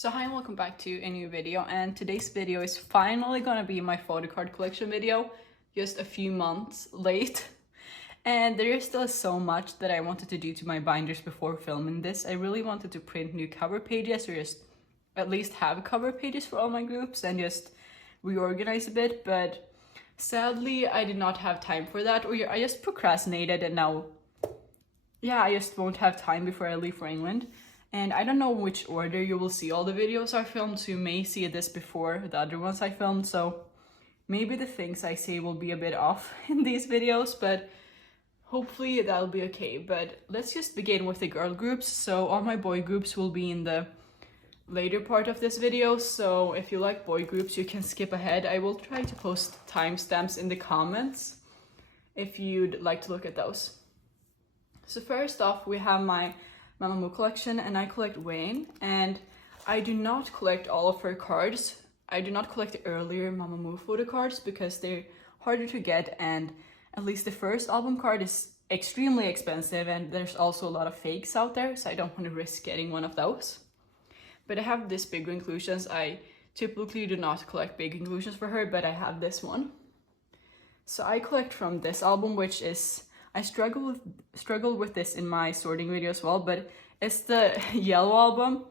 So hi and welcome back to a new video, and today's video is finally gonna be my photocard collection video, just a few months late. And there is still so much that I wanted to do to my binders before filming this. I really wanted to print new cover pages, or just at least have cover pages for all my groups and just reorganize a bit, but sadly I did not have time for that, or I just procrastinated, and now I just won't have time before I leave for England. And I don't know which order you will see all the videos I filmed, so you may see this before the other ones I filmed, so maybe the things I say will be a bit off in these videos, but hopefully that'll be okay. But let's just begin with the girl groups. So all my boy groups will be in the later part of this video, so if you like boy groups you can skip ahead. I will try to post timestamps in the comments if you'd like to look at those. So first off, we have my Mamamoo Collection, and I collect Wayne, and I do not collect all of her cards. I do not collect the earlier Mamamoo photo cards because they're harder to get, and at least the first album card is extremely expensive, and there's also a lot of fakes out there, so I don't want to risk getting one of those. But I have this big inclusions. I typically do not collect big inclusions for her, but I have this one. So I collect from this album, which is, I struggle with this in my sorting video as well, but it's the yellow album.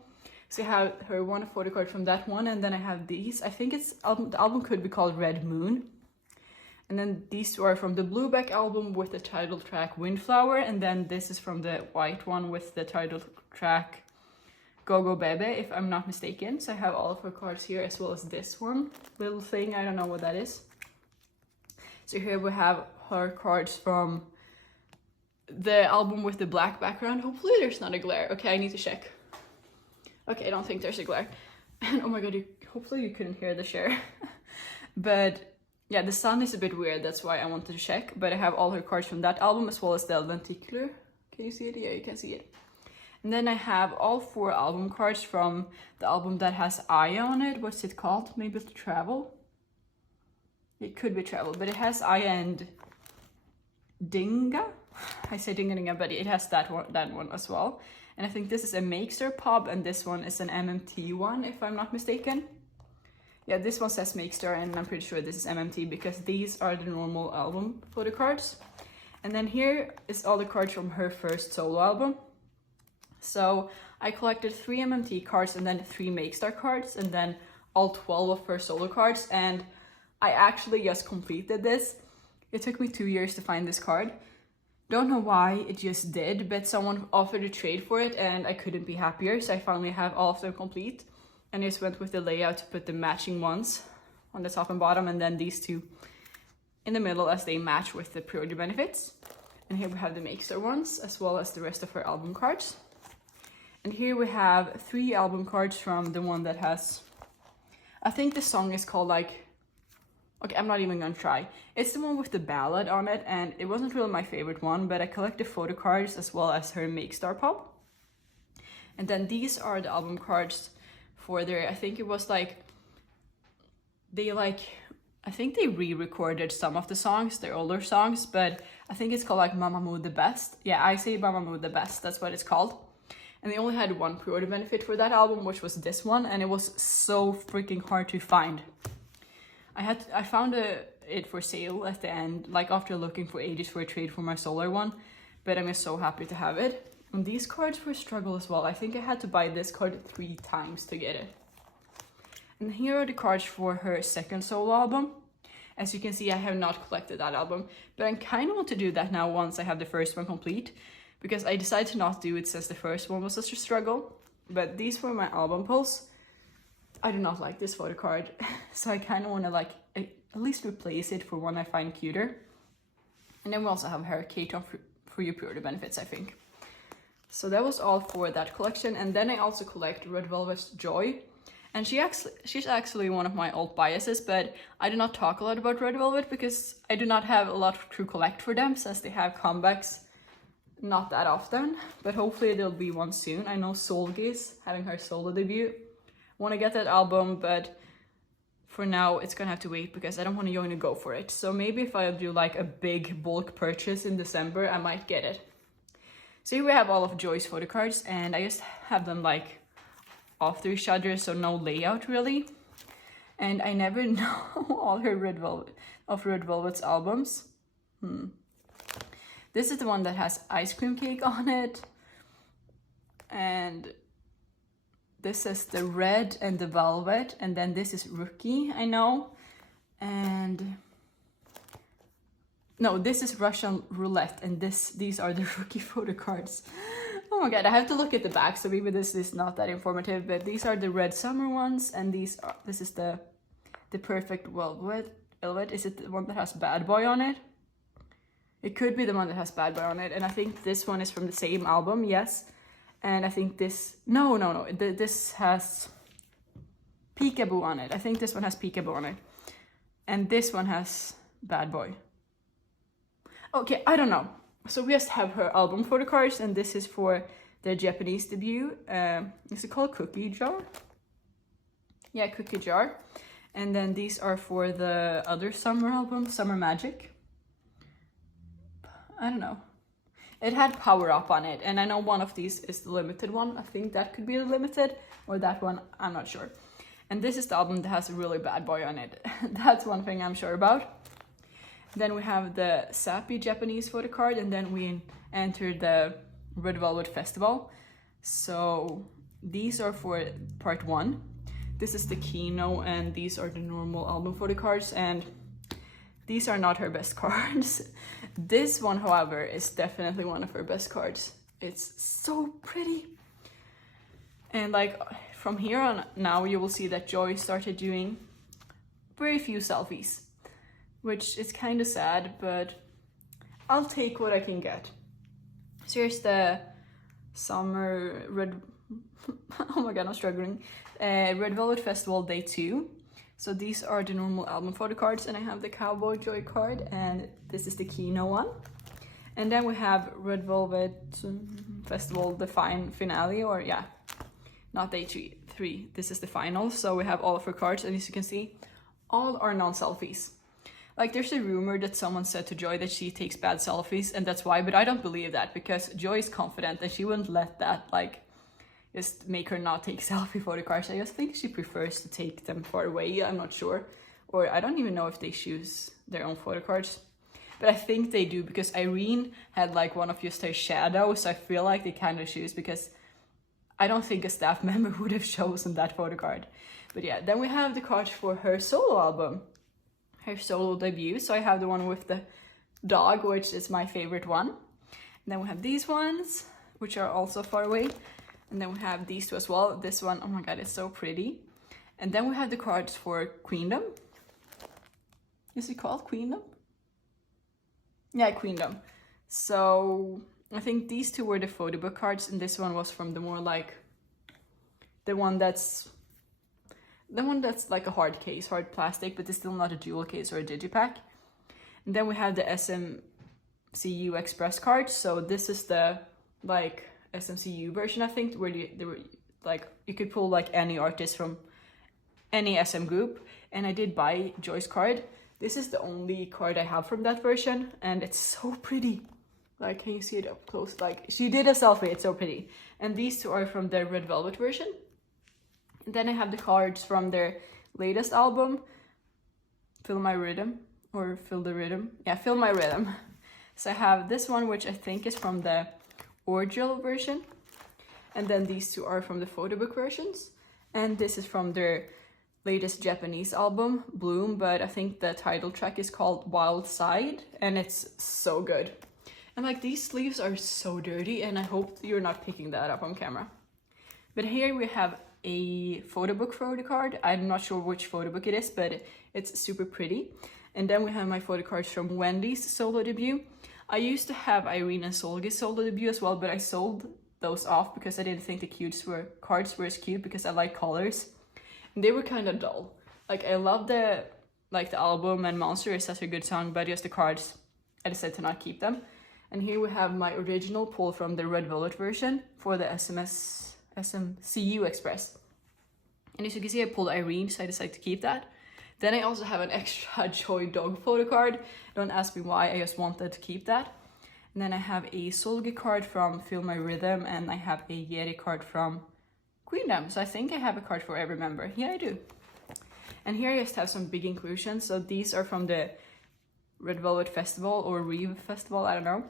So I have her one photo card from that one, and then I have these. I think the album could be called Red Moon. And then these two are from the Blueback album with the title track Windflower, and then this is from the white one with the title track Go Go Bebe, if I'm not mistaken. So I have all of her cards here, as well as this one little thing, I don't know what that is. So here we have her cards from the album with the black background. Hopefully there's not a glare. Okay, I need to check. Okay, I don't think there's a glare. And oh my god, hopefully you couldn't hear the share. But yeah, the sun is a bit weird, that's why I wanted to check. But I have all her cards from that album, as well as the lenticular. Can you see it? Yeah, you can see it. And then I have all 4 album cards from the album that has Aya on it. What's it called? Maybe it's Travel? It could be Travel, but it has Aya and Dinga? I say Dinga, but it has that one as well. And I think this is a Makestar pop, and this one is an MMT one, if I'm not mistaken. Yeah, this one says Makestar, and I'm pretty sure this is MMT because these are the normal album photo cards. And then here is all the cards from her first solo album. So I collected 3 MMT cards and then 3 Makestar cards, and then all 12 of her solo cards. And I actually just completed this. It took me 2 years to find this card. Don't know why, it just did, but someone offered a trade for it and I couldn't be happier, so I finally have all of them complete. And I just went with the layout to put the matching ones on the top and bottom, and then these 2 in the middle as they match with the pre-order benefits. And here we have the Makestar ones, as well as the rest of her album cards. And here we have 3 album cards from the one that has, I think the song is called like, okay, I'm not even gonna try. It's the one with the ballad on it, and it wasn't really my favorite one, but I collected photo cards as well as her Makestar pop. And then these are the album cards for their, I think it was like, I think they re-recorded some of the songs, their older songs, but I think it's called like Mamamoo the Best. Yeah, I say Mamamoo the Best, that's what it's called. And they only had one pre-order benefit for that album, which was this one, and it was so freaking hard to find. I found it for sale at the end, like after looking for ages for a trade for my solar one, but I'm just so happy to have it. And these cards were a struggle as well. I think I had to buy this card 3 times to get it. And here are the cards for her second solo album. As you can see, I have not collected that album, but I kind of want to do that now once I have the first one complete, because I decided to not do it since the first one was such a struggle. But these were my album pulls. I do not like this photo card, so I kind of want to like at least replace it for one I find cuter. And then we also have her K-Ton for your pre-order benefits, I think. So that was all for that collection. And then I also collect Red Velvet's Joy, and she's actually one of my old biases, but I do not talk a lot about Red Velvet because I do not have a lot to collect for them, since they have comebacks not that often, but hopefully there'll be one soon. I know Solgi's having her solo debut. Want to get that album, but for now it's gonna have to wait because I don't want to go for it. So maybe if I do like a big bulk purchase in December, I might get it. So here we have all of Joy's photo cards, and I just have them like after each other, so no layout really. And I never know all her Red Velvet's albums. This is the one that has ice cream cake on it. And this is the red and the velvet. And then this is Rookie, I know. And no, this is Russian Roulette. And these are the Rookie photo cards. Oh my god, I have to look at the back, so maybe this is not that informative. But these are the red summer ones. And this is the perfect velvet. Is it the one that has Bad Boy on it? It could be the one that has Bad Boy on it. And I think this one is from the same album, yes. And I think this... No. This has Peekaboo on it. I think this one has Peekaboo on it. And this one has Bad Boy. Okay, I don't know. So we just have her album photo cards. And this is for their Japanese debut. Is it called Cookie Jar? Yeah, Cookie Jar. And then these are for the other summer album, Summer Magic. I don't know. It had Power Up on it, and I know one of these is the limited one. I think that could be the limited, or that one, I'm not sure. And this is the album that has a really Bad Boy on it. That's one thing I'm sure about. Then we have the Sappy Japanese photo card, and then we enter the Red Velvet Festival. So these are for part 1. This is the Kino, and these are the normal album photo cards, and these are not her best cards. This one, however, is definitely one of her best cards. It's so pretty. And like from here on now, you will see that Joy started doing very few selfies, which is kind of sad, but I'll take what I can get. So here's the summer red... oh my god, I'm struggling. Red Velvet Festival Day 2. So these are the normal album photo cards, and I have the Cowboy Joy card, and this is the Kino one. And then we have Red Velvet Festival, the finale, or yeah, not Day 3. This is the final. So we have all of her cards, and as you can see, all are non-selfies. Like there's a rumor that someone said to Joy that she takes bad selfies, and that's why, but I don't believe that, because Joy is confident and she wouldn't let that like just make her not take selfie photo cards. I just think she prefers to take them far away. I'm not sure, or I don't even know if they choose their own photo cards, but I think they do, because Irene had like one of just her shadows, so I feel like they kind of choose, because I don't think a staff member would have chosen that photo card. But yeah, then we have the cards for her solo album, her solo debut. So I have the one with the dog, which is my favorite one. And then we have these ones, which are also far away. And then we have these two as well. This one, oh my god, it's so pretty. And then we have the cards for Queendom. Is it called Queendom? Yeah, Queendom. So I think these two were the photo book cards, and this one was from the more like the one that's like a hard case, hard plastic, but it's still not a jewel case or a digipack. And then we have the SMCU Express cards. So this is the like SMCU version, I think, where they were like you could pull like any artist from any SM group. And I did buy Joy's card. This is the only card I have from that version, and it's so pretty. Like, can you see it up close? Like, she did a selfie, it's so pretty. And these two are from the Red Velvet version. And then I have the cards from their latest album, Feel My Rhythm, or Feel the Rhythm. Yeah, Feel My Rhythm. So I have this one, which I think is from the original version. And then these two are from the photo book versions. And this is from their latest Japanese album, Bloom, but I think the title track is called Wild Side, and it's so good. And like, these sleeves are so dirty, and I hope you're not picking that up on camera. But here we have a photo book photo card. I'm not sure which photo book it is, but it's super pretty. And then we have my photo cards from Wendy's solo debut. I used to have Irene and Solgi's solo debut as well, but I sold those off because I didn't think the cards were as cute, because I like colors. And they were kind of dull. Like, I love the album, and Monster is such a good song, but just the cards, I decided to not keep them. And here we have my original pull from the Red Velvet version for the SMCU Express. And as you can see, I pulled Irene, so I decided to keep that. Then I also have an extra Joy dog photo card. Don't ask me why, I just wanted to keep that. And then I have a Solgi card from Feel My Rhythm, and I have a Yeti card from Queendom. So I think I have a card for every member. Yeah, I do. And here I just have some big inclusions. So these are from the Red Velvet Festival or Reeve Festival, I don't know.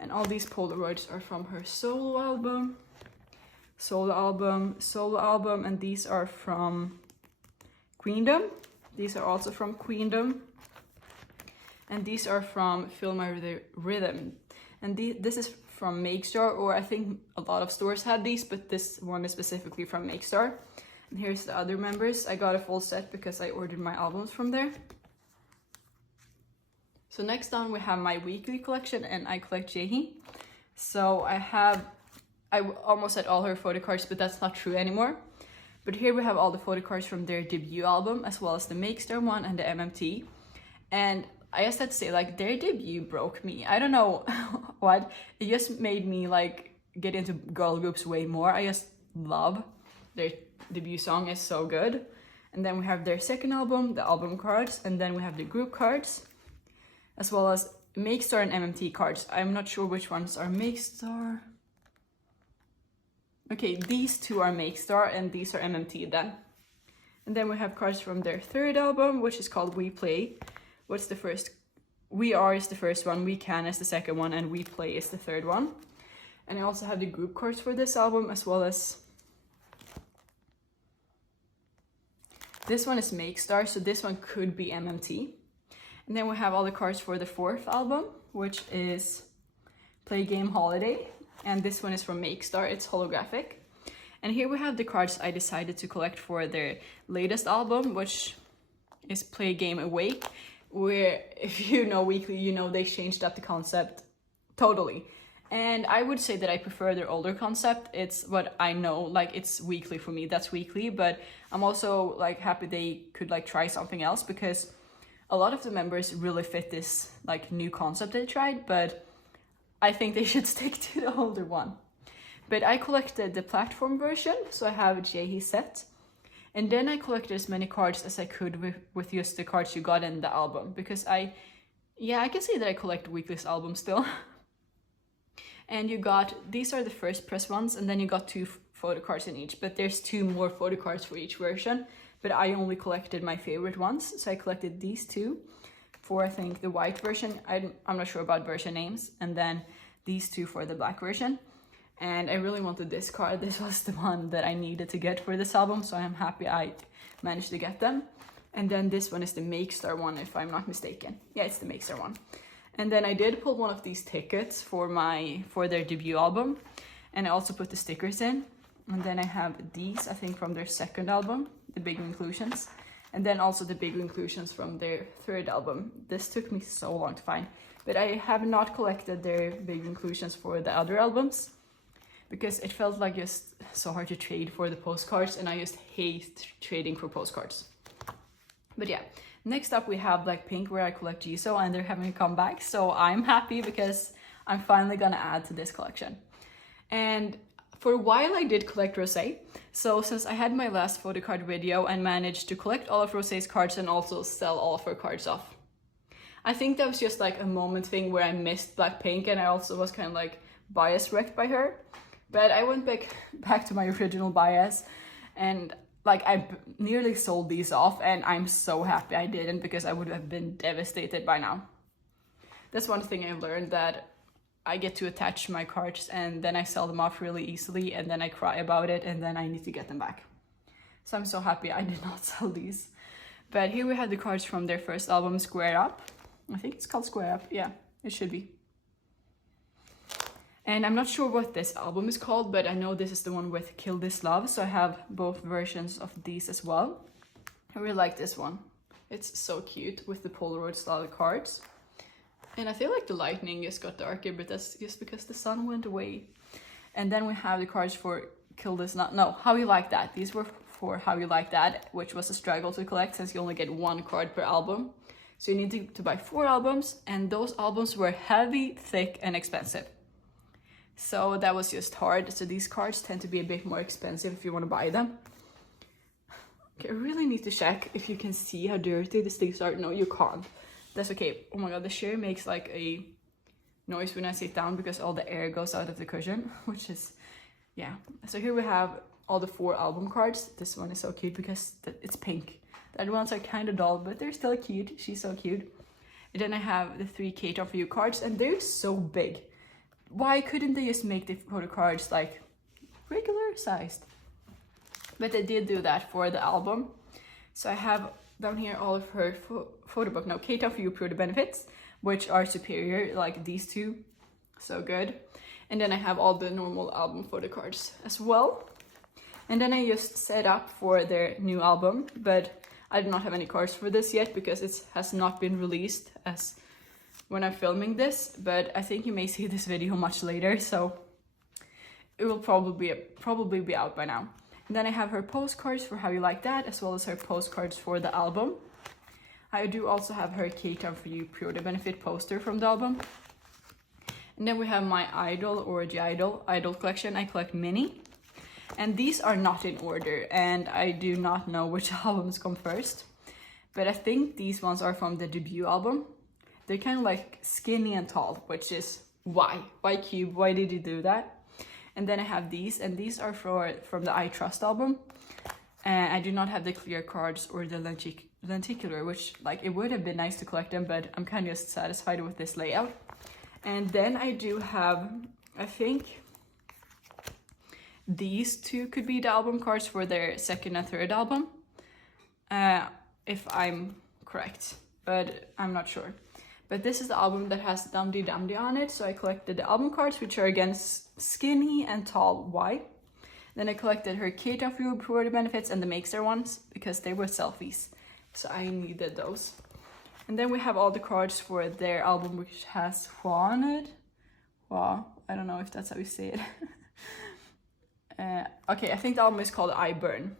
And all these Polaroids are from her solo album, and these are from Queendom. These are also from Queendom. And these are from Feel My Rhythm. And this is from Makestar, or I think a lot of stores had these, but this one is specifically from Makestar. And here's the other members. I got a full set because I ordered my albums from there. So next down we have my weekly collection, and I collect Jimooniee. So I almost had all her photo cards, but that's not true anymore. But here we have all the photo cards from their debut album, as well as the Makestar one and the MMT. And I just had to say, like, their debut broke me. I don't know what. It just made me, like, get into girl groups way more. I just love their debut song, is so good. And then we have their second album, the album cards, and then we have the group cards, as well as Makestar and MMT cards. I'm not sure which ones are Makestar. Okay, these two are Makestar and these are MMT then. And then we have cards from their third album, which is called We Play. What's the first? We Are is the first one, We Can is the second one, and We Play is the third one. And I also have the group cards for this album, as well as this one is Makestar, so this one could be MMT. And then we have all the cards for the fourth album, which is Play Game Holiday. And this one is from Makestar, it's holographic. And here we have the cards I decided to collect for their latest album, which is Play Game Awake, where if you know Weekly, you know they changed up the concept totally. And I would say that I prefer their older concept. It's what I know, like it's Weekly for me, that's Weekly, but I'm also like happy they could like try something else, because a lot of the members really fit this like new concept they tried, but I think they should stick to the older one. But I collected the platform version, so I have a Jimooniee set. And then I collected as many cards as I could with just the cards you got in the album, because I can say that I collect Weekly's album still. And you got, these are the first press ones, and then you got 2 photo cards in each, but there's 2 more photo cards for each version. But I only collected my favorite ones, so I collected these 2 for, I think, the white version. I'm not sure about version names, and then these 2 for the black version. And I really wanted this card. This was the one that I needed to get for this album, so I'm happy I managed to get them. And then this one is the Makestar one, if I'm not mistaken. Yeah, it's the Makestar one. And then I did pull one of these tickets for their debut album, and I also put the stickers in. And then I have these, I think, from their second album, the big inclusions, and then also the big inclusions from their third album. This took me so long to find, but I have not collected their big inclusions for the other albums, because it felt like just so hard to trade for the postcards, and I just hate trading for postcards. But yeah, next up we have Blackpink, where I collect Jisoo, and they're having a comeback, so I'm happy because I'm finally gonna add to this collection. And for a while I did collect Rosé, so since I had my last photocard video and managed to collect all of Rosé's cards and also sell all of her cards off. I think that was just like a moment thing where I missed Blackpink, and I also was kind of like bias wrecked by her. But I went back to my original bias, and like I nearly sold these off, and I'm so happy I didn't, because I would have been devastated by now. That's one thing I learned, that I get to attach my cards and then I sell them off really easily, and then I cry about it, and then I need to get them back. So I'm so happy I did not sell these. But here we have the cards from their first album, Square Up. I think it's called Square Up. Yeah, it should be. And I'm not sure what this album is called, but I know this is the one with Kill This Love, so I have both versions of these as well. I really like this one. It's so cute with the Polaroid style cards. And I feel like the lightning just got darker, but that's just because the sun went away. And then we have the cards for Kill This Love. No, How You Like That. These were for How You Like That, which was a struggle to collect since you only get 1 card per album. So you need to buy 4 albums, and those albums were heavy, thick, and expensive. So that was just hard. So these cards tend to be a bit more expensive if you want to buy them. Okay, I really need to check if you can see how dirty the sticks are. No, you can't. That's okay. Oh my god, the chair makes like a noise when I sit down because all the air goes out of the cushion, which is, yeah. So here we have all the 4 album cards. This one is so cute because it's pink. The other ones are kind of dull, but they're still cute. She's so cute. And then I have the 3 pt.1 cards, and they're so big. Why couldn't they just make the photo cards like regular sized? But they did do that for the album. So I have down here all of her photo book. Now, pt.1 Pure Benefits, which are superior, like these 2. So good. And then I have all the normal album photo cards as well. And then I just set up for their new album, but I do not have any cards for this yet because it has not been released as when I'm filming this, but I think you may see this video much later, so it will probably be out by now. And then I have her postcards for How You Like That, as well as her postcards for the album. I do also have her pt.1 Pure Benefit poster from the album. And then we have my Idol or the Idol collection. I collect mini. And these are not in order, and I do not know which albums come first. But I think these ones are from the debut album. They're kind of like skinny and tall, which is why? Why Cube? Why did you do that? And then I have these, and these are from the I Trust album. And I do not have the clear cards or the lenticular, which like it would have been nice to collect them, but I'm kind of just satisfied with this layout. And then I do have, I think these 2 could be the album cards for their 2nd and 3rd album, if I'm correct, but I'm not sure. But this is the album that has Dumdy Dumdy on it, so I collected the album cards, which are again skinny and tall. Why? Then I collected her pt.1 Pure Benefits and the Makester ones, because they were selfies, so I needed those. And then we have all the cards for their album, which has Juan it. Wow, I don't know if that's how you say it. Okay, I think the album is called I Burn.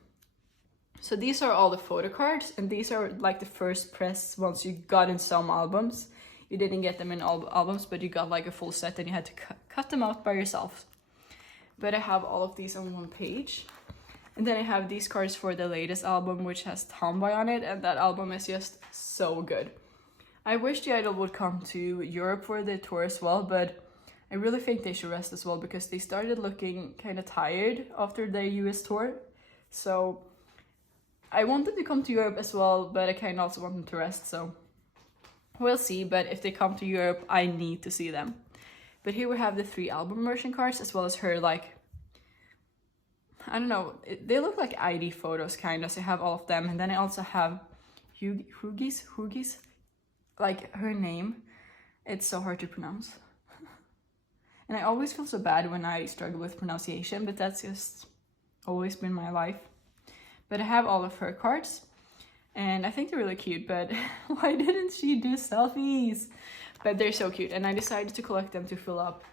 So these are all the photo cards, and these are like the first press ones you got in some albums. You didn't get them in all albums, but you got like a full set and you had to cut them out by yourself. But I have all of these on one page. And then I have these cards for the latest album, which has Tomboy on it, and that album is just so good. I wish the Idol would come to Europe for the tour as well, but I really think they should rest as well, because they started looking kind of tired after their US tour. So I want them to come to Europe as well, but I kind of also want them to rest, so we'll see. But if they come to Europe, I need to see them. But here we have the 3 album version cards, as well as her, like, I don't know, they look like ID photos kind of, so I have all of them. And then I also have Hugis, like her name. It's so hard to pronounce. And I always feel so bad when I struggle with pronunciation, but that's just always been my life. But I have all of her cards, and I think they're really cute, but why didn't she do selfies? But they're so cute, and I decided to collect them to fill up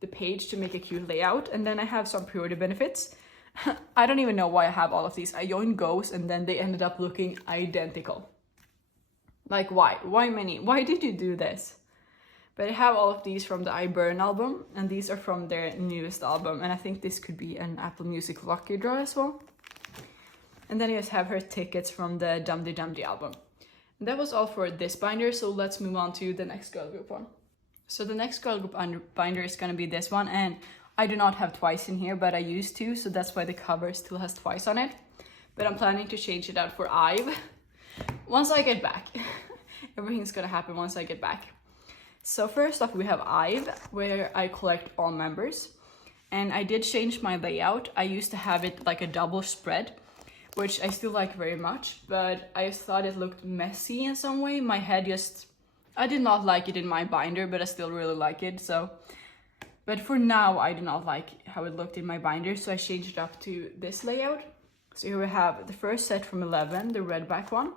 the page to make a cute layout. And then I have some pre-order benefits. I don't even know why I have all of these. I joined Ghost, and then they ended up looking identical. Like, why? Why many? Why did you do this? But I have all of these from the I Burn album, and these are from their newest album, and I think this could be an Apple Music lucky draw as well. And then I just have her tickets from the Dumdy Dumdy album. And that was all for this binder, so let's move on to the next girl group one. So the next girl group binder is going to be this one, and I do not have twice in here, but I used to, so that's why the cover still has twice on it. But I'm planning to change it out for Ive once I get back. Everything's going to happen once I get back. So first off, we have Ive, where I collect all members. And I did change my layout. I used to have it like a double spread, which I still like very much, but I just thought it looked messy in some way. My head just, I did not like it in my binder, but I still really like it, so. But for now, I do not like how it looked in my binder, so I changed it up to this layout. So here we have the first set from 11, the red back one.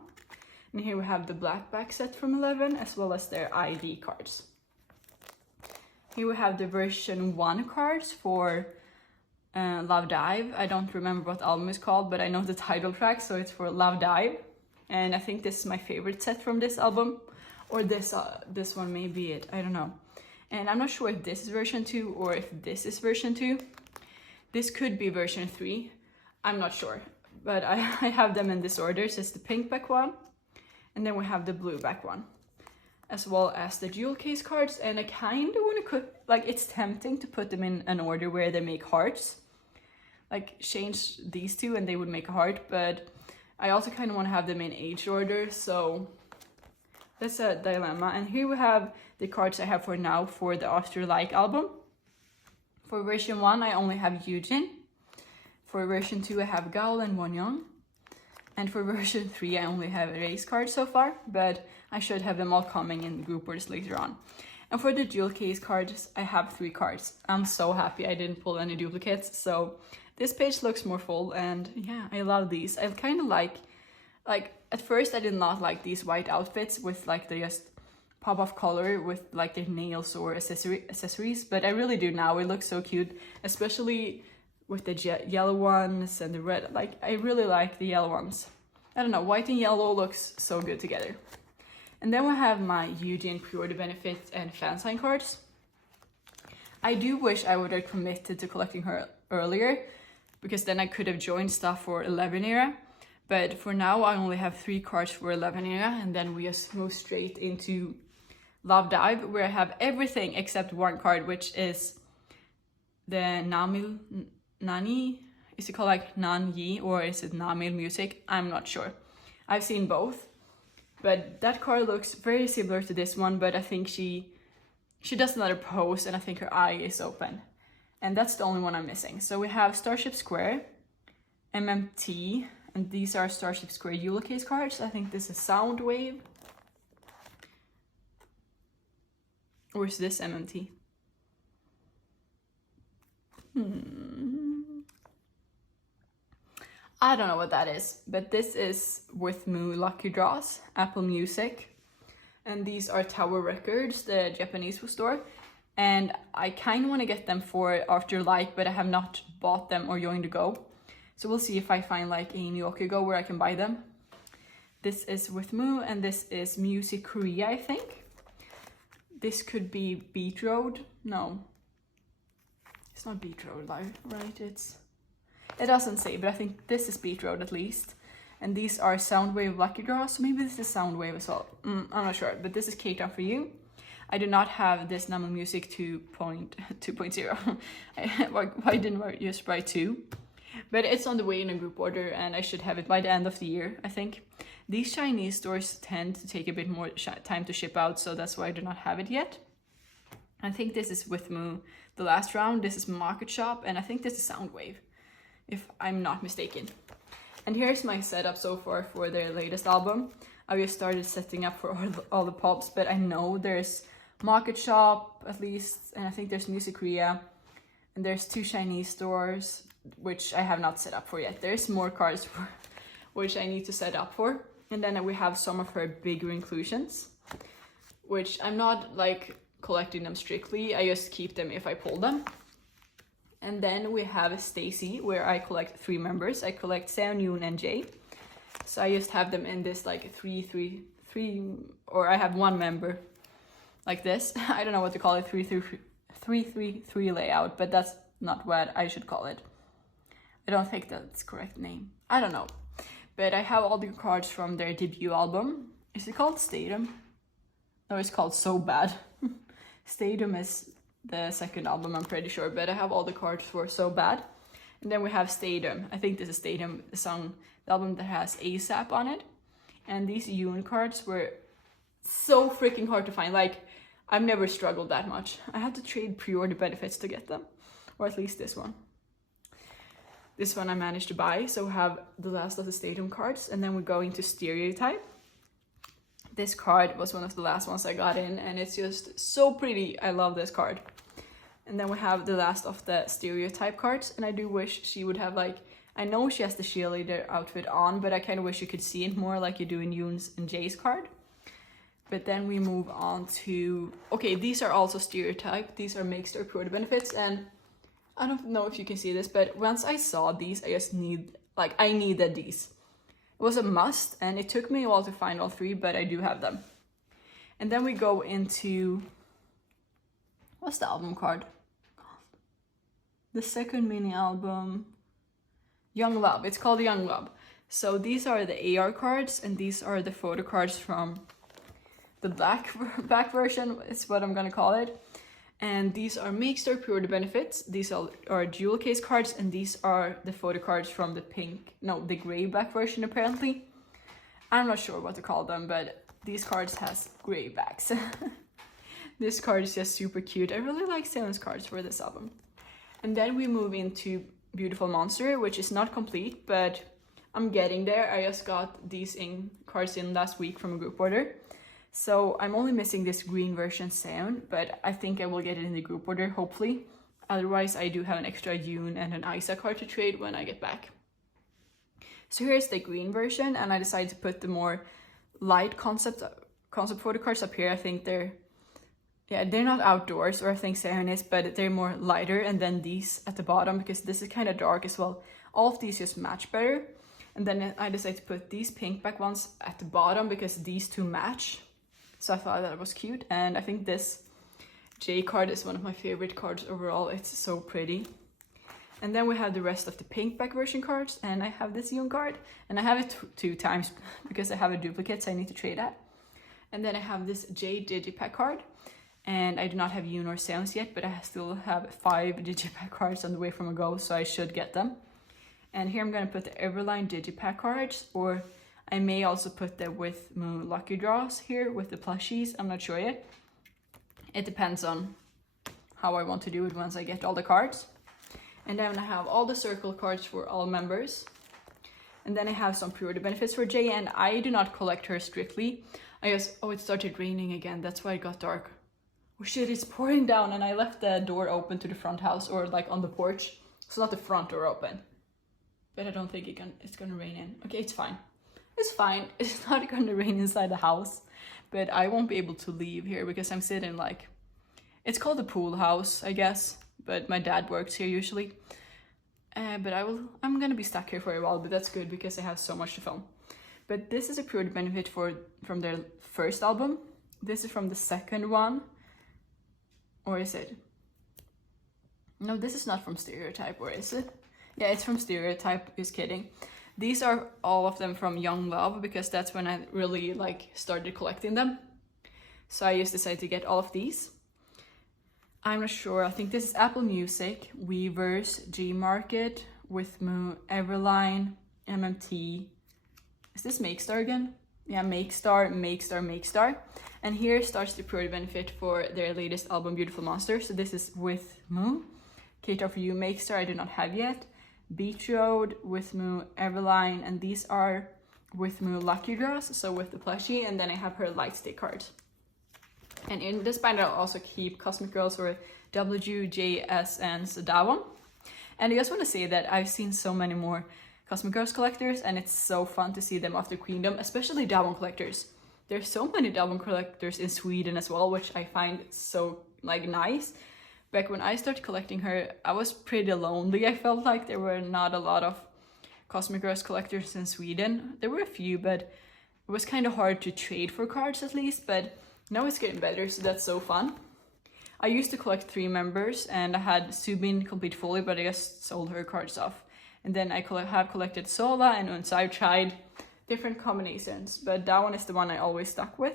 And here we have the black back set from 11, as well as their ID cards. Here we have the version 1 cards for Love Dive. I don't remember what the album is called, but I know the title track, so it's for Love Dive. And I think this is my favorite set from this album, or this one may be it, I don't know. And I'm not sure if this is version 2 or if this is version 2. This could be version 3, I'm not sure. But I have them in this order, so it's the pink back one, and then we have the blue back one, as well as the jewel case cards. And I kind of want to like, it's tempting to put them in an order where they make hearts, like change these two and they would make a heart, but I also kind of want to have them in age order, so that's a dilemma. And here we have the cards I have for now for the After Like album. For version 1 I only have Eugene. For version 2 I have Gaul and Wonyoung. And for version 3 I only have race cards so far, but I should have them all coming in group orders later on. And for the jewel case cards I have 3 cards. I'm so happy I didn't pull any duplicates, so this page looks more full, and yeah, I love these. I kind of like at first I did not like these white outfits with like the just pop of color with like their nails or accessories, but I really do now. It looks so cute, especially with the yellow ones and the red. Like I really like the yellow ones. I don't know, white and yellow looks so good together. And then we have my Eugene pre-order benefits and fan sign cards. I do wish I would have committed to collecting her earlier, because then I could have joined stuff for 11 era. But for now I only have 3 cards for 11 era, and then we just move straight into Love Dive, where I have everything except 1 card, which is the Nani, is it called like Nan Yi, or is it Namil Music? I'm not sure. I've seen both, but that card looks very similar to this one, but I think she does another pose, and I think her eye is open. And that's the only one I'm missing. So we have Starship Square, MMT, and these are Starship Square Eula case cards. I think this is Soundwave. Or is this MMT? I don't know what that is, but this is with Moo Lucky Draws, Apple Music. And these are Tower Records, the Japanese store. And I kind of want to get them for After Like, but I have not bought them or joined the Go. So we'll see if I find like a New York Go where I can buy them. This is with Moo, and this is Music Korea, I think. This could be Beat Road. No, it's not Beat Road, right? It doesn't say, but I think this is Beat Road at least. And these are Soundwave Lucky Draws, so maybe this is Soundwave as well. I'm not sure, but this is K-Town for You. I do not have this Mamamoo Music 2.0. Why didn't I just write 2? But it's on the way in a group order, and I should have it by the end of the year, I think. These Chinese stores tend to take a bit more time to ship out, so that's why I do not have it yet. I think this is with Moo, the last round. This is Market Shop, and I think this is Soundwave, if I'm not mistaken. And here's my setup so far for their latest album. I just started setting up for all the pops, but I know there's Market Shop at least, and I think there's Music Korea, and there's 2 Chinese stores, which I have not set up for yet. There's more cards for which I need to set up for. And then we have some of her bigger inclusions, which I'm not like collecting them strictly. I just keep them if I pull them. And then we have Stacy, where I collect 3 members. I collect Seon, Yoon, and Jae. So I just have them in this like 3-3-3, or I have 1 member like this. I don't know what to call it, 3-3-3 layout, but that's not what I should call it. I don't think that's the correct name. I don't know. But I have all the cards from their debut album. Is it called Stadium? No, it's called So Bad. Stadium is the second album, I'm pretty sure, but I have all the cards for So Bad. And then we have Stadium. I think this is Stadium, the album that has ASAP on it. And these Yoon cards were so freaking hard to find. Like, I've never struggled that much. I had to trade pre-order benefits to get them, or at least this one. This one I managed to buy, so we have the last of the Stadium cards, and then we go into Stereotype. This card was one of the last ones I got in, and it's just so pretty. I love this card. And then we have the last of the Stereotype cards, and I do wish she would have like, I know she has the cheerleader outfit on, but I kind of wish you could see it more like you do in Yoon's and Jae's card. But then we move on to, okay, these are also Stereotype. These are mixed or pre-order benefits, and I don't know if you can see this, but once I saw these, I needed these. It was a must, and it took me a while to find all 3, but I do have them. And then we go into, what's the album card? The second mini album, Young Love. It's called Young Love. So these are the AR cards, and these are the photo cards from the back version, is what I'm gonna call it. And these are Makestar Pure Benefits. These are jewel case cards, and these are the photo cards from the the gray back version apparently. I'm not sure what to call them, but these cards has gray backs. This card is just super cute. I really like Seven's cards for this album. And then we move into Beautiful Monster, which is not complete, but I'm getting there. I just got these cards in last week from a group order. So I'm only missing this green version soon, but I think I will get it in the group order, hopefully. Otherwise, I do have an extra Yoon and an Elsa card to trade when I get back. So here's the green version, and I decided to put the more light concept photo cards up here. I think they're not outdoors, or I think Saren is, but they're more lighter, and then these at the bottom, because this is kind of dark as well. All of these just match better. And then I decided to put these pink back ones at the bottom because these two match. So I thought that was cute, and I think this J card is one of my favorite cards overall. It's so pretty. And then we have the rest of the pink back version cards, and I have this Yoon card, and I have it two times because I have a duplicate, so I need to trade that. And then I have this J Digipack card, and I do not have Yoon or Seons yet, but I still have 5 Digipack cards on the way from a go, so I should get them. And here I'm going to put the Everline Digipack cards, or I may also put the With Moo Lucky Draws here with the plushies. I'm not sure yet. It depends on how I want to do it once I get all the cards. And then I have all the circle cards for all members. And then I have some priority benefits for Jay, and I do not collect her strictly. I just, it started raining again. That's why it got dark. Oh shit, it's pouring down, and I left the door open to the front house, or like on the porch. So not the front door open. But I don't think it's gonna rain in. Okay, it's fine. It's fine. It's not gonna rain inside the house. But I won't be able to leave here because I'm sitting like... It's called the pool house, I guess. But my dad works here usually. But I'm gonna be stuck here for a while, but that's good because I have so much to film. But this is a pure benefit from their first album. This is from the second one. Or is it? No, this is not from Stereotype, or is it? Yeah, it's from Stereotype, just kidding. These are all of them from Young Love, because that's when I really started collecting them. So I just decided to get all of these. I'm not sure, I think this is Apple Music, Weavers, Gmarket, With Moo, Everline, MMT. Is this Makestar again? Yeah, Makestar. And here starts the priority benefit for their latest album, Beautiful Monster. So this is With Moo, Cater for You, Makestar, I do not have yet. Beach Road, With Moo, Everline, and these are With Moo Lucky Draws, so with the plushie, and then I have her light stick cards. And in this binder I'll also keep Cosmic Girls or W, J, S, and Daewon. And I just want to say that I've seen so many more Cosmic Girls collectors, and it's so fun to see them after Queendom, especially Daewon collectors. There's so many Daewon collectors in Sweden as well, which I find so nice. Back when I started collecting her, I was pretty lonely. I felt like there were not a lot of Cosmic Girls collectors in Sweden. There were a few, but it was kind of hard to trade for cards at least, but now it's getting better, so that's so fun. I used to collect 3 members, and I had Subin complete fully, but I just sold her cards off. And then I have collected Sola and Unsa. I've tried different combinations, but that one is the one I always stuck with.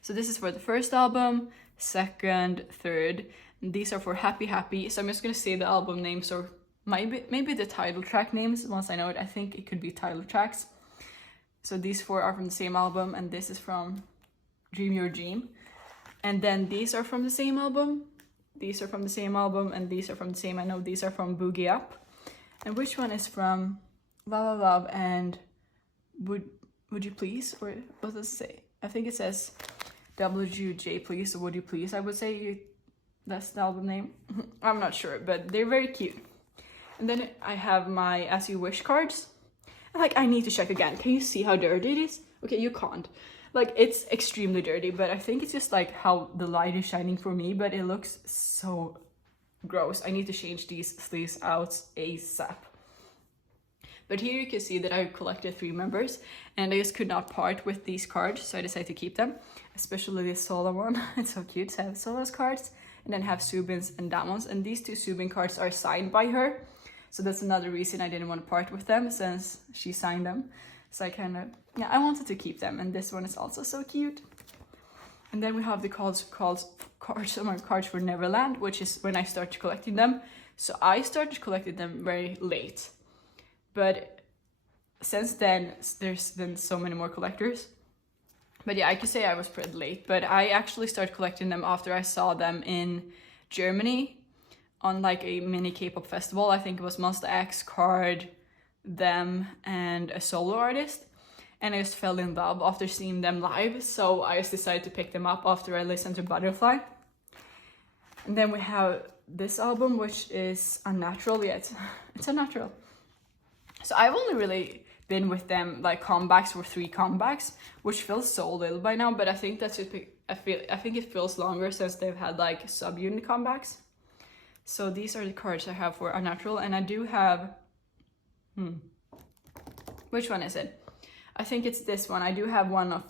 So this is for the first album, second, third, and these are for Happy Happy. So I'm just gonna say the album names, or maybe the title track names once I know it. I think it could be title tracks. So these 4 are from the same album, and this is from Dream Your Dream. And then these are from the same album, these are from the same album, and these are from the same. I know these are from Boogie Up. And which one is from La La Love and Would You Please? Or what does it say? I think it says WJ Please, or Would You Please, I would say that's the album name. I'm not sure, but they're very cute. And then I have my As You Wish cards. I need to check again. Can you see how dirty it is? Okay, you can't. It's extremely dirty, but I think it's just how the light is shining for me, but it looks so gross. I need to change these sleeves out ASAP. But here you can see that I collected 3 members, and I just could not part with these cards, so I decided to keep them. Especially this Sola one. It's so cute. So I have Sola's cards, and then have Subin's and Daewon's, and these 2 Subin cards are signed by her. So that's another reason I didn't want to part with them, since she signed them. So I wanted to keep them, and this one is also so cute. And then we have the cards for Neverland, which is when I started collecting them. So I started collecting them very late. But since then, there's been so many more collectors. But yeah, I could say I was pretty late. But I actually started collecting them after I saw them in Germany on like a mini K-pop festival. I think it was Monster X, Card, them, and a solo artist. And I just fell in love after seeing them live, so I just decided to pick them up after I listened to Butterfly. And then we have this album, which is Unnatural. Yeah, it's Unnatural. So I've only really been with them like comebacks or 3 comebacks, which feels so little by now, but I think that's just, I think it feels longer since they've had like subunit comebacks. So these are the cards I have for Unnatural, and I do have, which one is it? I think it's this one. I do have one of,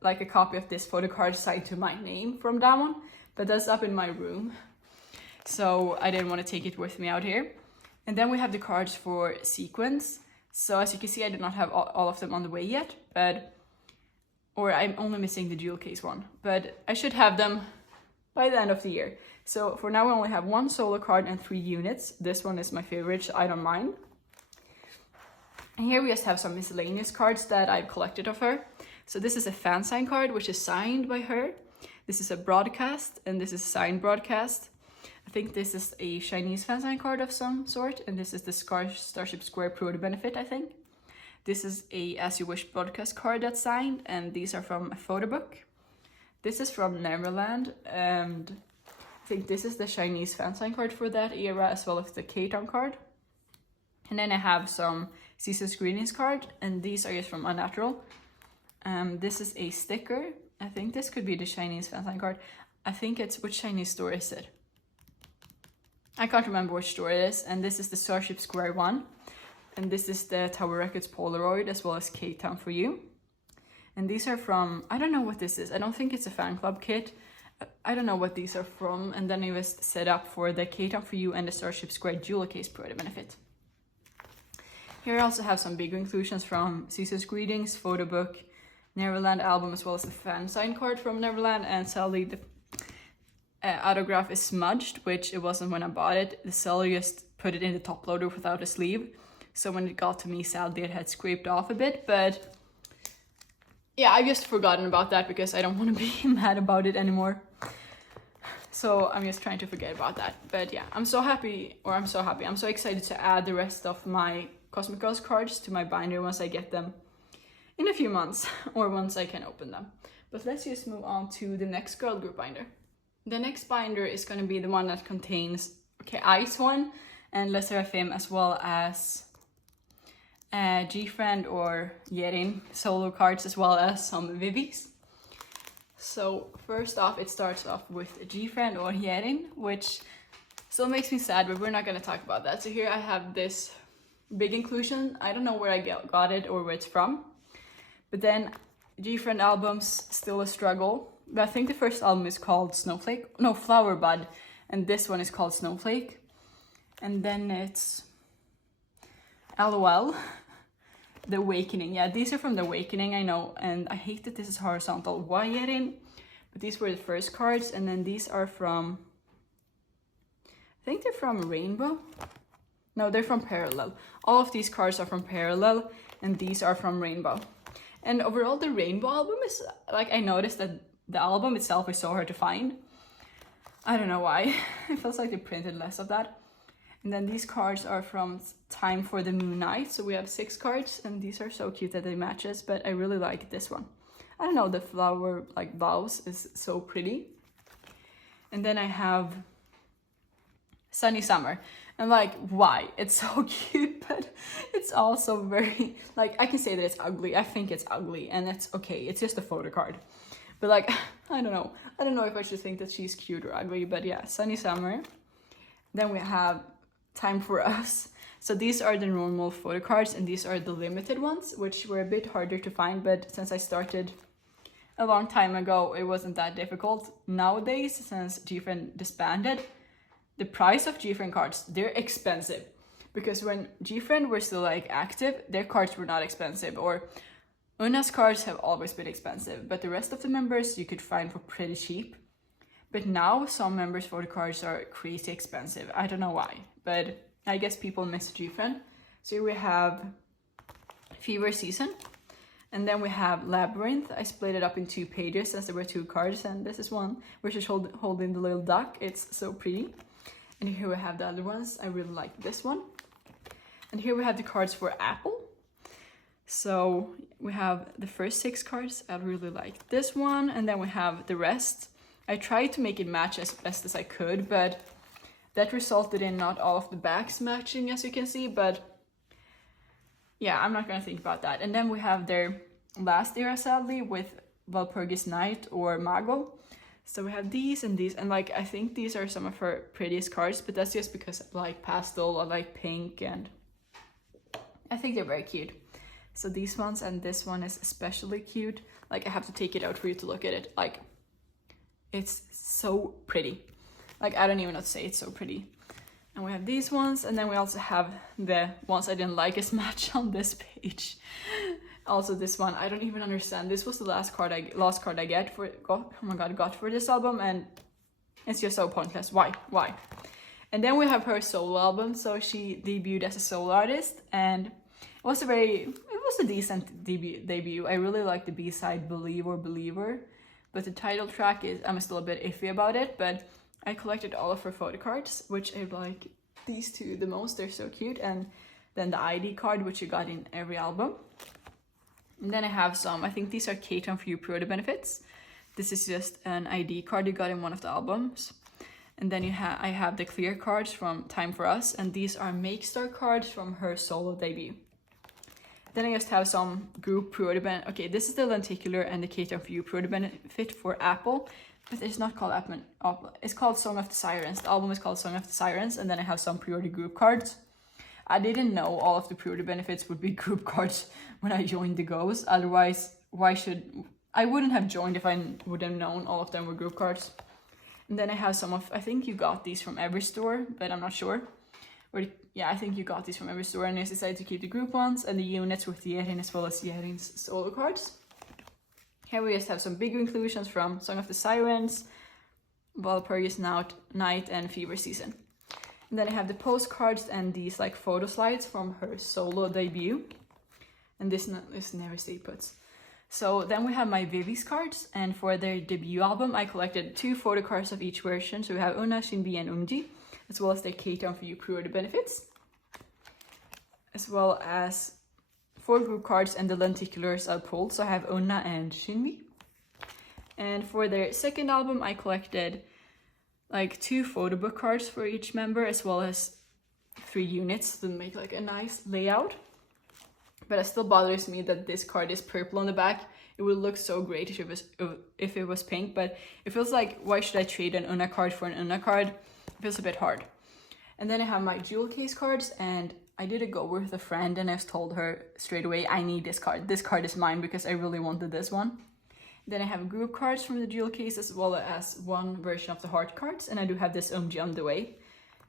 like a copy of this Photocard signed to my name from that one, but that's up in my room. So I didn't want to take it with me out here. And then we have the cards for Sequence. So as you can see, I did not have all of them on the way yet, or I'm only missing the jewel case one, but I should have them by the end of the year. So for now, we only have 1 solo card and 3 units. This one is my favorite, so I don't mind. And here we just have some miscellaneous cards that I've collected of her. So this is a fan sign card, which is signed by her. This is a broadcast, and this is a signed broadcast. I think this is a Chinese fan sign card of some sort, and this is the Starship Square Pro Benefit, I think. This is a As You Wish broadcast card that's signed, and these are from a photo book. This is from Neverland, and I think this is the Chinese fan sign card for that era, as well as the K-Town card. And then I have some Season's Greetings card, and these are just from Unnatural. This is a sticker. I think this could be the Chinese fan sign card. I think it's, which Chinese store is it? I can't remember which store it is. And this is the Starship Square one. And this is the Tower Records Polaroid, as well as K-Town for You. And these are from, I don't know what this is. I don't think it's a fan club kit. I don't know what these are from. And then it was set up for the K-Town for You and the Starship Square Jewel Case Pro Benefit. Here I also have some bigger inclusions from Season's Greetings, photo book, Neverland album, as well as the fan sign card from Neverland. And sadly, the autograph is smudged, which it wasn't when I bought it. The seller just put it in the top loader without a sleeve. So when it got to me, sadly, it had scraped off a bit. But yeah, I've just forgotten about that because I don't want to be mad about it anymore. So I'm just trying to forget about that. But yeah, I'm so excited to add the rest of my Cosmic Girls cards to my binder once I get them in a few months, or once I can open them. But let's just move on to the next girl group binder. The next binder is going to be the one that contains Ice one and Le Seraphim, as well as G-Friend or Yerin solo cards, as well as some Vivies. So first off, it starts off with G-Friend or Yerin, which still makes me sad, but we're not going to talk about that. So here I have this big inclusion. I don't know where I got it or where it's from. But then G-Friend albums, still a struggle. But I think the first album is called Flower Bud. And this one is called Snowflake. And then it's LOL, The Awakening. Yeah, these are from The Awakening, I know. And I hate that this is horizontal. Why Yerin? But these were the first cards. And then these are from, I think they're from Rainbow. No, they're from Parallel. All of these cards are from Parallel, and these are from Rainbow. And overall, the Rainbow album is, like, I noticed that the album itself is so hard to find. I don't know why. It feels like they printed less of that. And then these cards are from Time for the Moon Night. So we have 6 cards, and these are so cute that they matches, but I really like this one. I don't know, the flower, like, blouse is so pretty. And then I have Sunny Summer. And like, why? It's so cute, but it's also very, like, I can say that it's ugly. I think it's ugly, and it's okay. It's just a photo card. But like, I don't know. I don't know if I should think that she's cute or ugly, but yeah, Sunny Summer. Then we have Time for Us. So these are the normal photo cards, and these are the limited ones, which were a bit harder to find, but since I started a long time ago, it wasn't that difficult. Nowadays, since G-Friend disbanded, the price of G-Friend cards, they're expensive. Because when G-Friend were still like active, their cards were not expensive. Or Unna's cards have always been expensive, but the rest of the members you could find for pretty cheap. But now some members' photo cards are crazy expensive. I don't know why, but I guess people miss G-Friend. So here we have Fever Season, and then we have Labyrinth. I split it up in 2 pages as there were 2 cards, and this is one which is holding the little duck. It's so pretty. And here we have the other ones. I really like this one. And here we have the cards for Apple. So we have the first 6 cards. I really like this one, and then we have the rest. I tried to make it match as best as I could, but that resulted in not all of the backs matching, as you can see, but yeah, I'm not gonna think about that. And then we have their last era, sadly, with Walpurgis Night or Mago. So we have these and these, and like I think these are some of her prettiest cards, but that's just because I like pastel, I like pink, and I think they're very cute. So these ones, and this one is especially cute. Like I have to take it out for you to look at it. Like it's so pretty. Like I don't even know what to say, it's so pretty. And we have these ones, and then we also have the ones I didn't like as much on this page. Also this one, I don't even understand. This was the last card I got for this album, and it's just so pointless. Why? And then we have her solo album. So she debuted as a solo artist, and it was a decent debut. I really like the B-side Believer, but the title track I'm still a bit iffy about it, but I collected all of her photo cards, which I like these 2 the most. They're so cute. And then the ID card, which you got in every album. And then I have some, I think these are K-Town for You pre-order benefits. This is just an ID card you got in one of the albums. And then I have the clear cards from Time for Us, and these are Make Star cards from her solo debut. Then I just have some group pre-order benefit. Okay, this is the Lenticular and the K-Town for You pre-order benefit for Apple, but it's not called Apple. It's called Song of the Sirens. The album is called Song of the Sirens, and then I have some pre-order group cards. I didn't know all of the pre-order benefits would be group cards when I joined the Goes. Otherwise, I wouldn't have joined if I would have known all of them were group cards. And then I have some of, I think you got these from every store, but I'm not sure. Yeah, I think you got these from every store, and I decided to keep the group ones and the units with Yerin as well as Yerin's solo cards. Here we just have some bigger inclusions from Song of the Sirens, Walpurgis Night, and Fever Season. And then I have the postcards and these like photo slides from her solo debut. And this never stay puts. So then we have my Vivi's cards, and for their debut album I collected 2 photo cards of each version. So we have Unna, Shinbi, and Umji, as well as their K-Town for You pre-order benefits, as well as 4 group cards and the lenticulars I pulled. So I have Unna and Shinbi. And for their second album I collected like 2 photo book cards for each member, as well as 3 units to make like a nice layout. But it still bothers me that this card is purple on the back. It would look so great if it was pink, but it feels like, why should I trade an Unna card for an Unna card? It feels a bit hard. And then I have my jewel case cards, and I did a go with a friend, and I just told her straight away, I need this card. This card is mine because I really wanted this one. Then I have group cards from the jewel case, as well as 1 version of the heart cards, and I do have this Umji on the way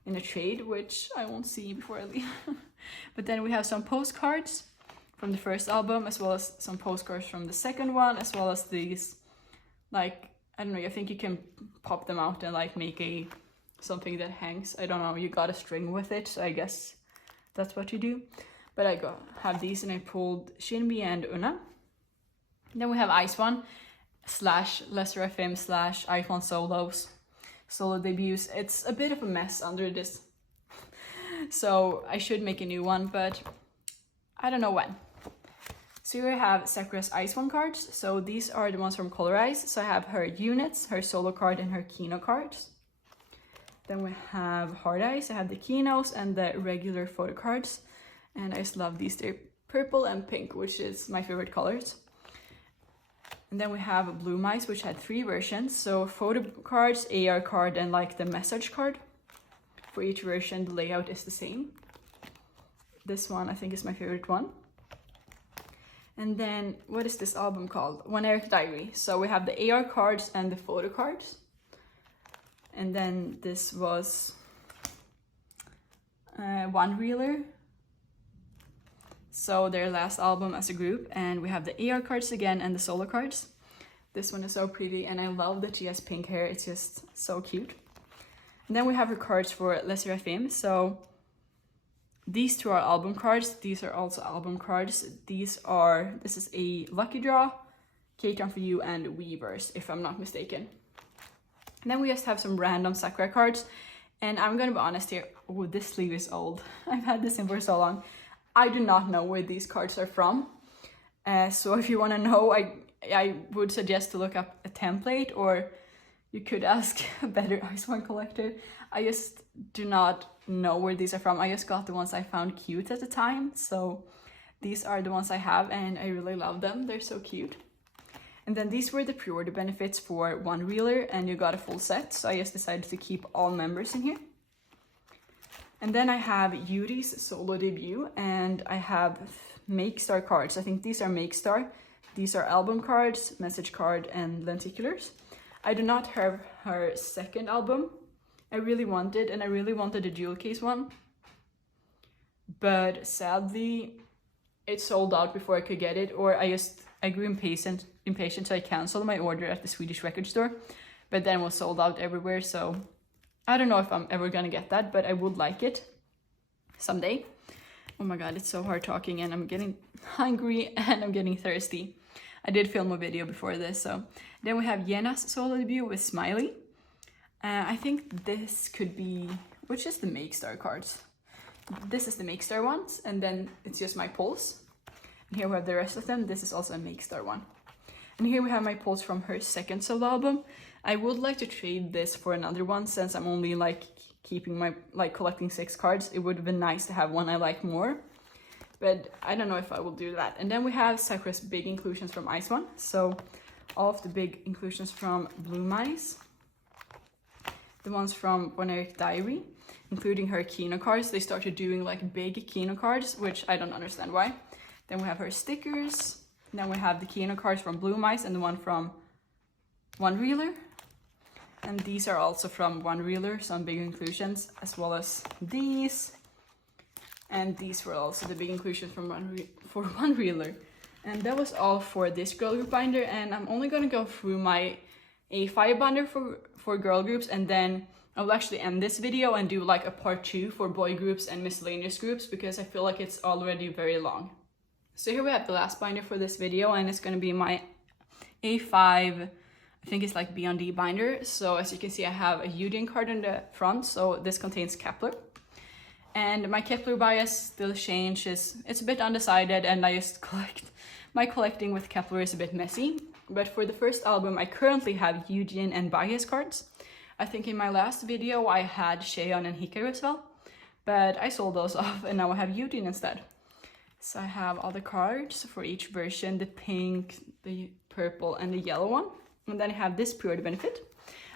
in a trade, which I won't see before I leave. But then we have some postcards from the first album, as well as some postcards from the second one, as well as these, like, I don't know, I think you can pop them out and like make something that hangs. I don't know, you got a string with it, so I guess that's what you do. But I have these, and I pulled Shinbi and Unna. Then we have Ice One / Lesser FM / iPhone solos, solo debuts. It's a bit of a mess under this, so I should make a new one, but I don't know when. So here we have Sakura's Ice One cards. So these are the ones from Colorize. So I have her units, her solo card, and her Kino cards. Then we have Hard Eyes. I have the Kinos and the regular photo cards. And I just love these. They're purple and pink, which is my favorite colors. And then we have Blue Mice, which had 3 versions. So photo cards, AR card, and like the message card. For each version, the layout is the same. This one I think is my favorite one. And then, what is this album called? One Eric Diary. So we have the AR cards and the photo cards. And then this was One Reeler. So their last album as a group, and we have the AR cards again and the solo cards. This one is so pretty, and I love that she has pink hair. It's just so cute. And then we have her cards for Les Seraphim. So these two are album cards. These are also album cards. This is a Lucky Draw, K-Town for You, and Weavers, if I'm not mistaken. And then we just have some random Sakura cards. And I'm gonna be honest here. Oh, this sleeve is old. I've had this in for so long. I do not know where these cards are from. So if you wanna know, I would suggest to look up a template, or you could ask a better Ice One collector. I just do not know where these are from. I just got the ones I found cute at the time. So these are the ones I have, and I really love them. They're so cute. And then these were the pre-order benefits for one reeler, and you got a full set. So I just decided to keep all members in here. And then I have Yuri's solo debut, and I have Make Star cards. I think these are Make Star. These are album cards, message card, and lenticulars. I do not have her second album. I really wanted a jewel case one. But sadly, it sold out before I could get it, or I grew impatient, so I canceled my order at the Swedish record store, but then was sold out everywhere. So I don't know if I'm ever gonna get that, but I would like it someday. Oh my god, it's so hard talking, and I'm getting hungry and I'm getting thirsty. I did film a video before this. So then we have Yena's solo debut with Smiley. I think this could be, which is the Make Star cards. This is the Make Star ones, and then it's just my pulse. And here we have the rest of them. This is also a Make Star one. And here we have my pulse from her second solo album. I would like to trade this for another one, since I'm only keeping my collecting 6 cards. It would have been nice to have one I like more, but I don't know if I will do that. And then we have Sakura's big inclusions from Ice One. So all of the big inclusions from Bloom Eyes, the ones from One Eric Diary, including her Kino cards. They started doing big Kino cards, which I don't understand why. Then we have her stickers. Then we have the Kino cards from Bloom Eyes and the one from One Reeler. And these are also from One Reeler, some big inclusions, as well as these. And these were also the big inclusions from One Reeler. And that was all for this girl group binder. And I'm only gonna go through my A5 binder for girl groups, and then I will actually end this video and do a part 2 for boy groups and miscellaneous groups, because I feel like it's already very long. So here we have the last binder for this video, and it's gonna be my A5, I think it's Beyond D binder. So as you can see, I have a Eugene card on the front, so this contains Kepler. And my Kepler bias still changes. It's a bit undecided, and my collecting with Kepler is a bit messy. But for the first album, I currently have Eugene and bias cards. I think in my last video I had Cheon and Hikaru as well, but I sold those off, and now I have Eugene instead. So I have all the cards for each version, the pink, the purple, and the yellow one. And then I have this pre-order benefit.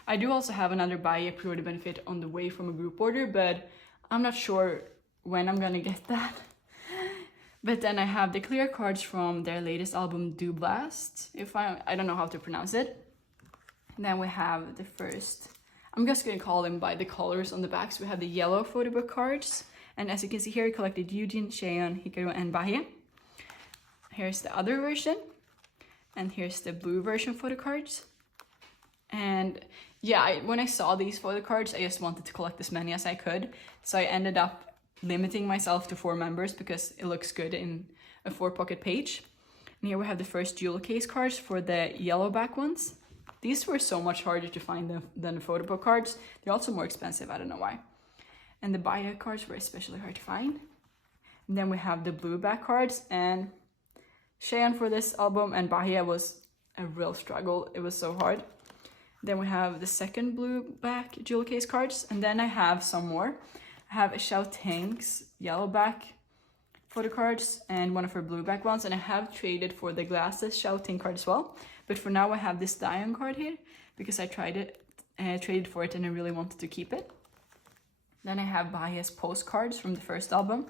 I do also have another buy pre-order benefit on the way from a group order, but I'm not sure when I'm gonna get that. But then I have the clear cards from their latest album, Do Blast. I don't know how to pronounce it. And then we have the first, I'm just gonna call them by the colors on the back. So we have the yellow photo book cards. And as you can see here, I collected Eugene, Cheon, Hikaru, and Bahia. Here's the other version. And here's the blue version photo cards. And yeah, when I saw these photo cards, I just wanted to collect as many as I could. So I ended up limiting myself to 4 members because it looks good in a 4-pocket page. And here we have the first jewel case cards for the yellow back ones. These were so much harder to find than the photo book cards. They're also more expensive, I don't know why. And the Bahia cards were especially hard to find. And then we have the blue back cards, and Cheon for this album and Bahia was a real struggle. It was so hard. Then we have the second blue back jewel case cards, and then I have some more. I have a Xiao Teng's yellow back photo cards and one of her blue back ones, and I have traded for the glasses Xiao Teng card as well. But for now I have this Dion card here because I traded for it and I really wanted to keep it. Then I have Bahia's postcards from the first album,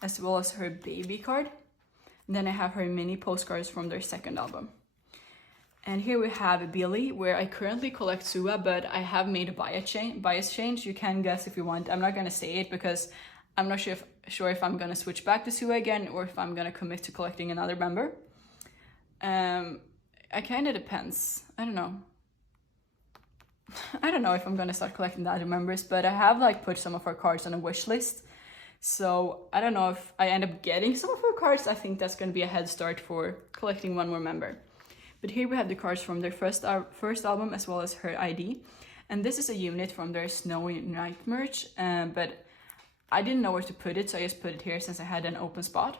as well as her baby card. And then I have her mini postcards from their second album. And here we have Billy, where I currently collect Sua, but I have made a bias change. You can guess if you want. I'm not going to say it because I'm not sure if I'm gonna switch back to Sue again or if I'm gonna commit to collecting another member. It kind of depends. I don't know. I don't know if I'm gonna start collecting the other members, but I have like put some of her cards on a wish list. So I don't know if I end up getting some of her cards. I think that's gonna be a head start for collecting one more member. But here we have the cards from their first album as well as her ID. And this is a unit from their Snowy Night merch, but I didn't know where to put it, so I just put it here since I had an open spot.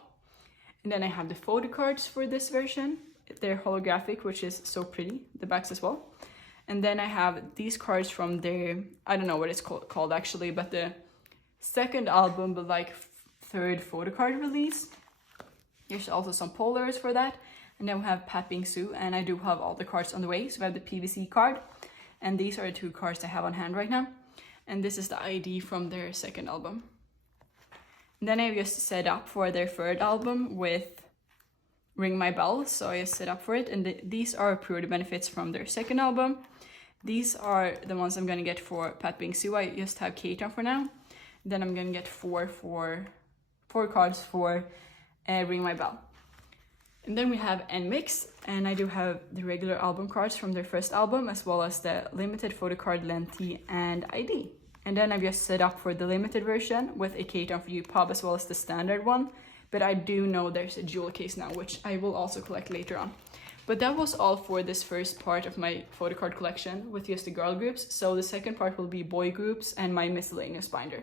And then I have the photo cards for this version. They're holographic, which is so pretty, the backs as well. And then I have these cards from their, I don't know what it's called actually, but the second album, but like third Photocard release. There's also some Polaroids for that. And then we have Pat being Sue, and I do have all the cards on the way. So we have the PVC card, and these are the two cards I have on hand right now. And this is the ID from their second album. And then I just set up for their third album with Ring My Bell, so I just set up for it. And these are pre-order benefits from their second album. These are the ones I'm gonna get for Pat being Sue. I just have Kate on for now. Then I'm gonna get four cards for Ring My Bell. And then we have NMix, and I do have the regular album cards from their first album, as well as the limited Photocard Lenti and ID. And then I've just set up for the limited version with a Kate on for You pub, as well as the standard one. But I do know there's a jewel case now, which I will also collect later on. But that was all for this first part of my Photocard collection with just the girl groups. So the second part will be boy groups and my miscellaneous binder.